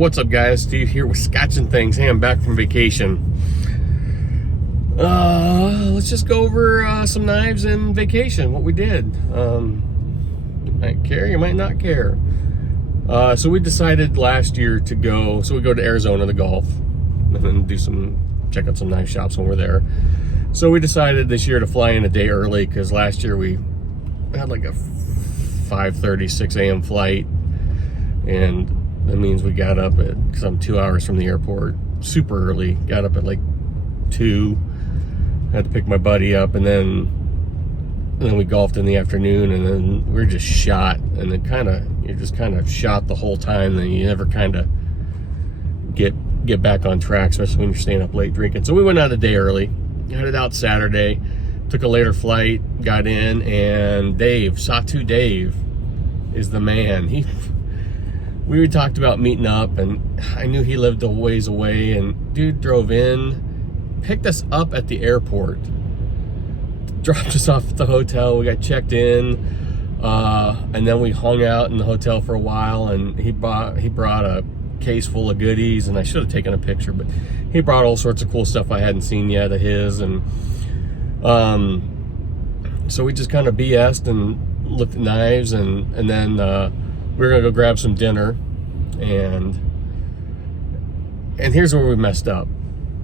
What's up, guys? Steve here with Scotch and Things. Hey, I'm back from vacation. Let's just go over some knives and vacation, what we did. You might care, you might not care. So we decided last year to go, so we go to Arizona to golf and then check out some knife shops when we're there. So we decided this year to fly in a day early because last year we had like a 5:30, 6 a.m. flight, and that means we got up at, because I'm 2 hours from the airport, super early. Got up at like 2. Had to pick my buddy up, and then we golfed in the afternoon, and then we were just shot. And then you're just kind of shot the whole time. Then you never kind of get back on track, especially when you're staying up late drinking. So we went out a day early, headed out Saturday, took a later flight, got in, and Satu Dave is the man. We talked about meeting up, and I knew he lived a ways away, and dude drove in, picked us up at the airport, dropped us off at the hotel. We got checked in, and then we hung out in the hotel for a while, and he brought a case full of goodies, and I should have taken a picture, but he brought all sorts of cool stuff I hadn't seen yet of his, and so we just kind of BS'd and looked at knives, and then we were gonna go grab some dinner, and here's where we messed up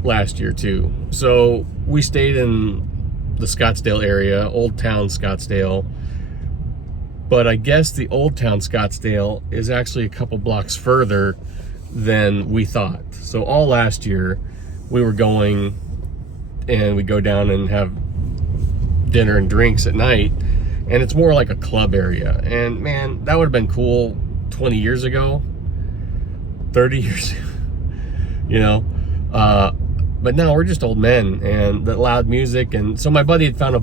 last year too. So we stayed in the Scottsdale area, Old Town Scottsdale, but I guess the Old Town Scottsdale is actually a couple blocks further than we thought. So all last year we were going, and we go down and have dinner and drinks at night, and it's more like a club area. And man, that would have been cool 20 years ago, 30 years ago, you know. But now we're just old men, and the loud music. And so my buddy had found a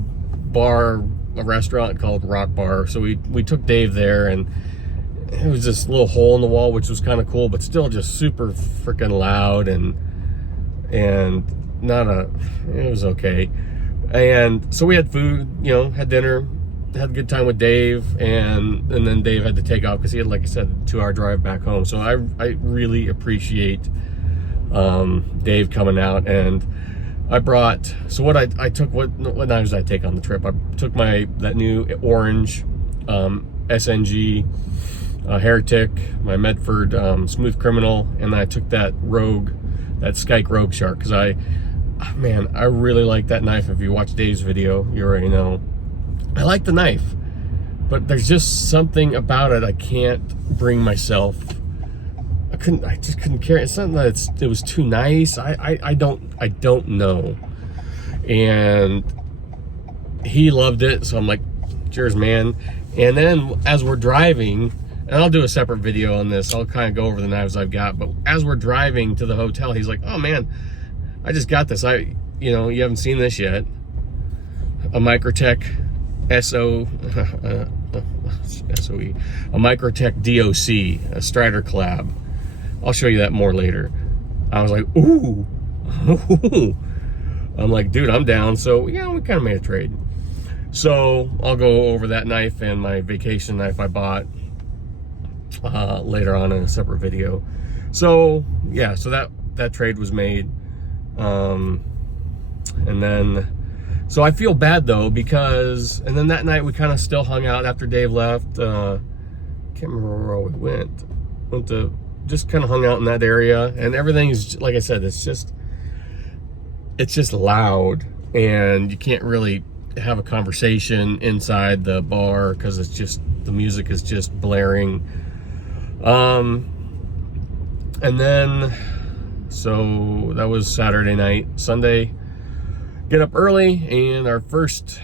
restaurant called Rock Bar. So we took Dave there, and it was this little hole in the wall, which was kind of cool, but still just super freaking loud, and it was okay. And so we had food, had dinner, had a good time with Dave, and then Dave had to take off because he had, like I said, a 2-hour drive back home. So I really appreciate Dave coming out. And I brought, so what I took, what knives did I take on the trip? I took that new orange SNG Heretic, my Medford Smooth Criminal, and then I took that Skike Rogue Shark, because I really like that knife. If you watch Dave's video, you already know I like the knife, but there's just something about it I can't bring myself. I just couldn't carry it. It's not that it was too nice. I don't know. And he loved it, so I'm like, cheers, man. And then as we're driving, and I'll do a separate video on this, I'll kind of go over the knives I've got, but as we're driving to the hotel, he's like, oh man, I just got this. You haven't seen this yet. A Microtech SOE, a Microtech DOC, a Strider collab. I'll show you that more later. I was like, ooh. I'm like, dude, I'm down. So yeah, we kind of made a trade. So I'll go over that knife and my vacation knife I bought later on in a separate video. So yeah, so that trade was made. And then, so I feel bad though, because, and then that night we kind of still hung out after Dave left. Can't remember where we went to, just kind of hung out in that area, and everything's, like I said, it's just loud, and you can't really have a conversation inside the bar because it's just, the music is just blaring. And then, so that was Saturday night. Sunday, get up early, and our first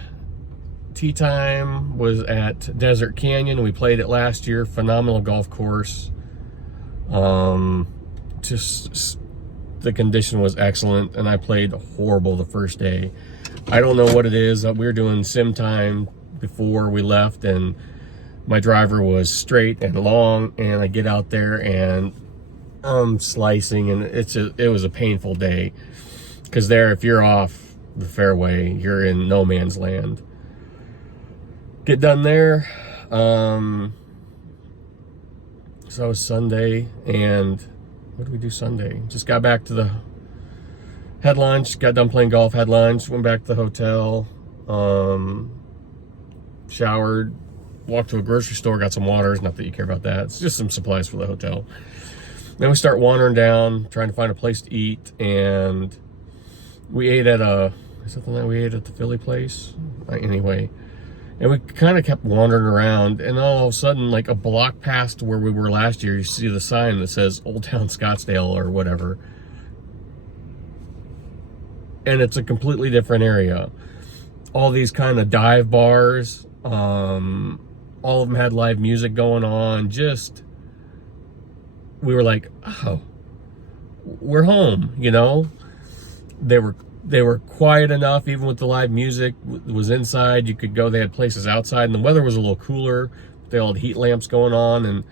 tee time was at Desert Canyon. We played it last year. Phenomenal golf course. Just the condition was excellent, and I played horrible the first day. I don't know what it is. We were doing sim time before we left, and my driver was straight and long, and I get out there and I'm slicing, and it was a painful day, because there, if you're off the fairway, you're in no man's land. Get done there. So it was Sunday, and what did we do Sunday? Just got back to the, had lunch, got done playing golf, had lunch, went back to the hotel, showered, walked to a grocery store, got some waters. Not that you care about that. It's just some supplies for the hotel. Then we start wandering down, trying to find a place to eat, and we ate at something that we ate at the Philly place. Anyway, and we kind of kept wandering around, and all of a sudden, like a block past where we were last year, you see the sign that says Old Town Scottsdale or whatever. And it's a completely different area. All these kind of dive bars, all of them had live music going on. Just, we were like, oh, we're home, you know? They were quiet enough, even with the live music. It was inside, you could go. They had places outside, and the weather was a little cooler. They all had heat lamps going on, and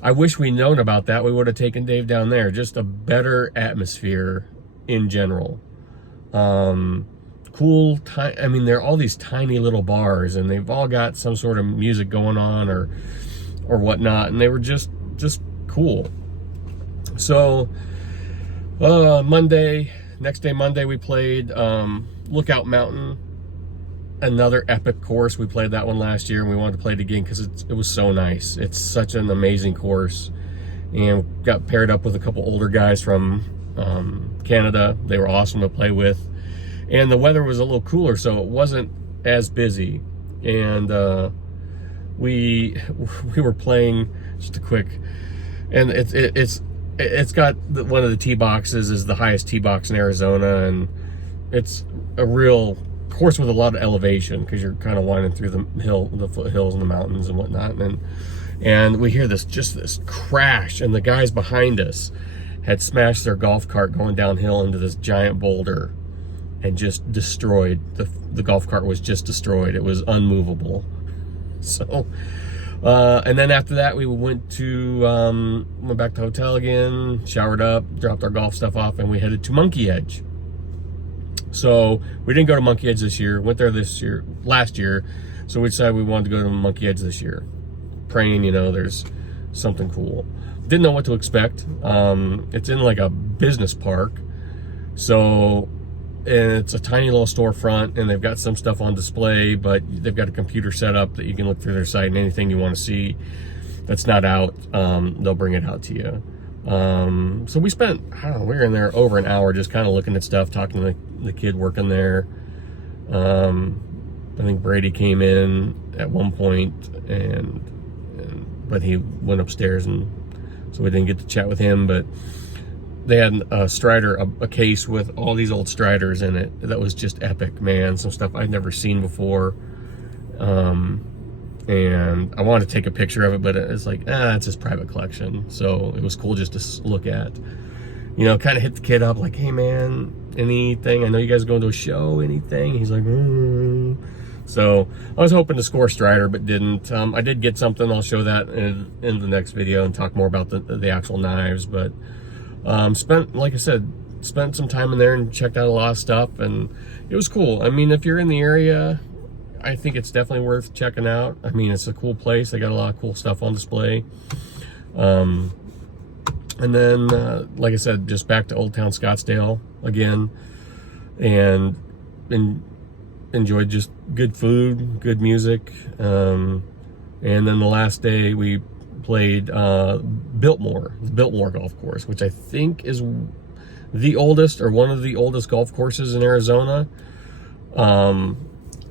I wish we'd known about that. We would have taken Dave down there. Just a better atmosphere in general. Cool, I mean, there are all these tiny little bars, and they've all got some sort of music going on or whatnot, and they were just cool. So next day Monday we played Lookout Mountain, another epic course. We played that one last year, and we wanted to play it again because it was so nice. It's such an amazing course, and got paired up with a couple older guys from Canada. They were awesome to play with, and the weather was a little cooler, so it wasn't as busy. And we were playing, just a quick, and it's got one of the tee boxes is the highest tee box in Arizona, and it's a real course with a lot of elevation because you're kind of winding through the foothills and the mountains and whatnot. And we hear this crash, and the guys behind us had smashed their golf cart going downhill into this giant boulder and just destroyed. The golf cart was just destroyed. It was unmovable. So, and then after that, we went back to the hotel again, showered up, dropped our golf stuff off, and we headed to Monkey Edge. So we didn't go to Monkey Edge this year. Went there last year. So we decided we wanted to go to Monkey Edge this year, praying, there's something cool. Didn't know what to expect. It's in like a business park. So, and it's a tiny little storefront, and they've got some stuff on display, but they've got a computer set up that you can look through their site, and anything you want to see that's not out, they'll bring it out to you. So we spent, we were in there over an hour just kind of looking at stuff, talking to the kid working there. I think Brady came in at one point, but he went upstairs, and so we didn't get to chat with him. But they had a Strider, a case with all these old Striders in it. That was just epic, man. Some stuff I'd never seen before. And I wanted to take a picture of it, but it's like, it's his private collection. So it was cool just to look at. Kind of hit the kid up like, hey man, anything? I know you guys are going to a show, anything? He's like, So I was hoping to score Strider, but didn't. I did get something. I'll show that in the next video and talk more about the actual knives. But like I said, spent some time in there and checked out a lot of stuff, and it was cool. I mean, if you're in the area, I think it's definitely worth checking out. I mean, it's a cool place. They got a lot of cool stuff on display. And then, like I said, just back to Old Town Scottsdale again, and enjoyed just good food, good music. And then the last day we played Biltmore, the Biltmore golf course, which I think is the oldest or one of the oldest golf courses in Arizona.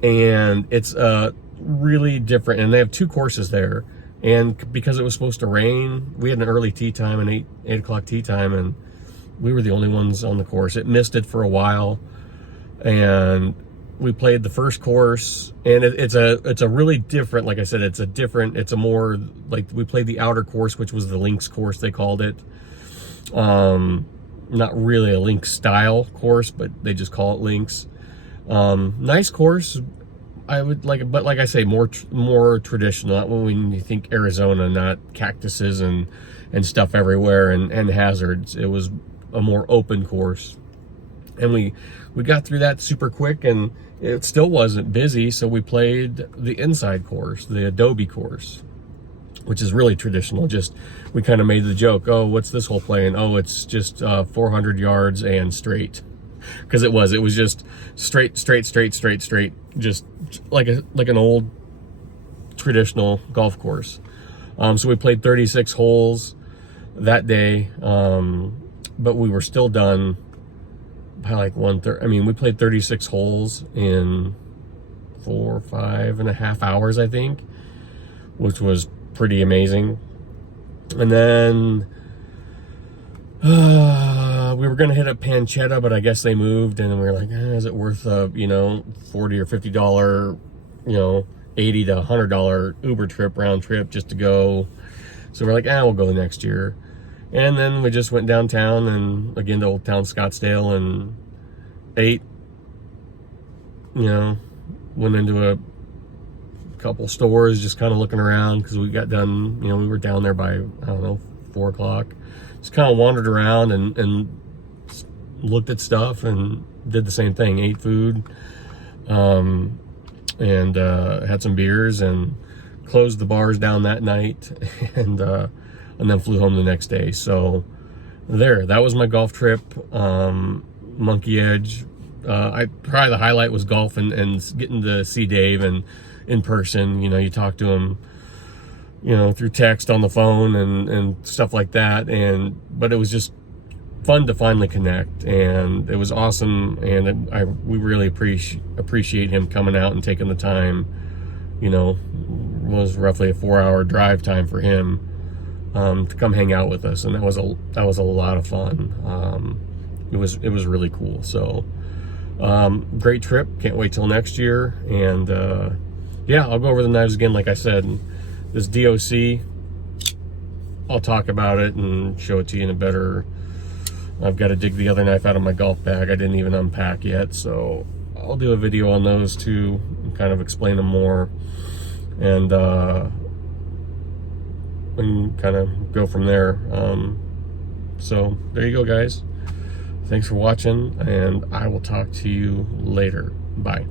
And it's really different, and they have two courses there. And because it was supposed to rain, we had an early tee time, an 8 o'clock tee time, and we were the only ones on the course. It missed it for a while, and we played the first course, and it's a really different, like I said, it's a more, like, we played the outer course, which was the links course, they called it. Not really a links style course, but they just call it links. Nice course, I would like, but like I say, more traditional. Not when you think Arizona, not cactuses and stuff everywhere and hazards. It was a more open course, and we got through that super quick, and it still wasn't busy. So we played the inside course, the Adobe course, which is really traditional. Just, we kind of made the joke, oh, what's this hole playing? Oh, it's just 400 yards and straight. Because it was just straight, just like an old traditional golf course. So we played 36 holes that day, but we were still done by like 1:30. I mean, we played 36 holes in 5.5 hours, I think, which was pretty amazing. And then we were gonna hit up Panchetta, but I guess they moved, and then we were like, is it worth a, $40 or $50, $80 to $100 Uber trip, round trip, just to go? So we're like, we'll go next year. And then we just went downtown, and again to Old Town Scottsdale, and ate, went into a couple stores, just kind of looking around, because we got done, we were down there by, I don't know, 4 o'clock. Just kind of wandered around and looked at stuff, and did the same thing, ate food, and had some beers, and closed the bars down that night, and then flew home the next day. So that was my golf trip. Monkey Edge. Probably the highlight was golf and getting to see Dave and in person. You talk to him, through text on the phone and stuff like that. But it was just fun to finally connect, and it was awesome. And we really appreciate him coming out and taking the time. It was roughly a 4-hour drive time for him to come hang out with us, and that was a lot of fun. It was really cool. So great trip. Can't wait till next year. And I'll go over the knives again, like I said. This DOC, I'll talk about it and show it to you in a better. I've got to dig the other knife out of my golf bag. I didn't even unpack yet, so I'll do a video on those too and kind of explain them more, and kind of go from there. So there you go, guys. Thanks for watching, and I will talk to you later. Bye.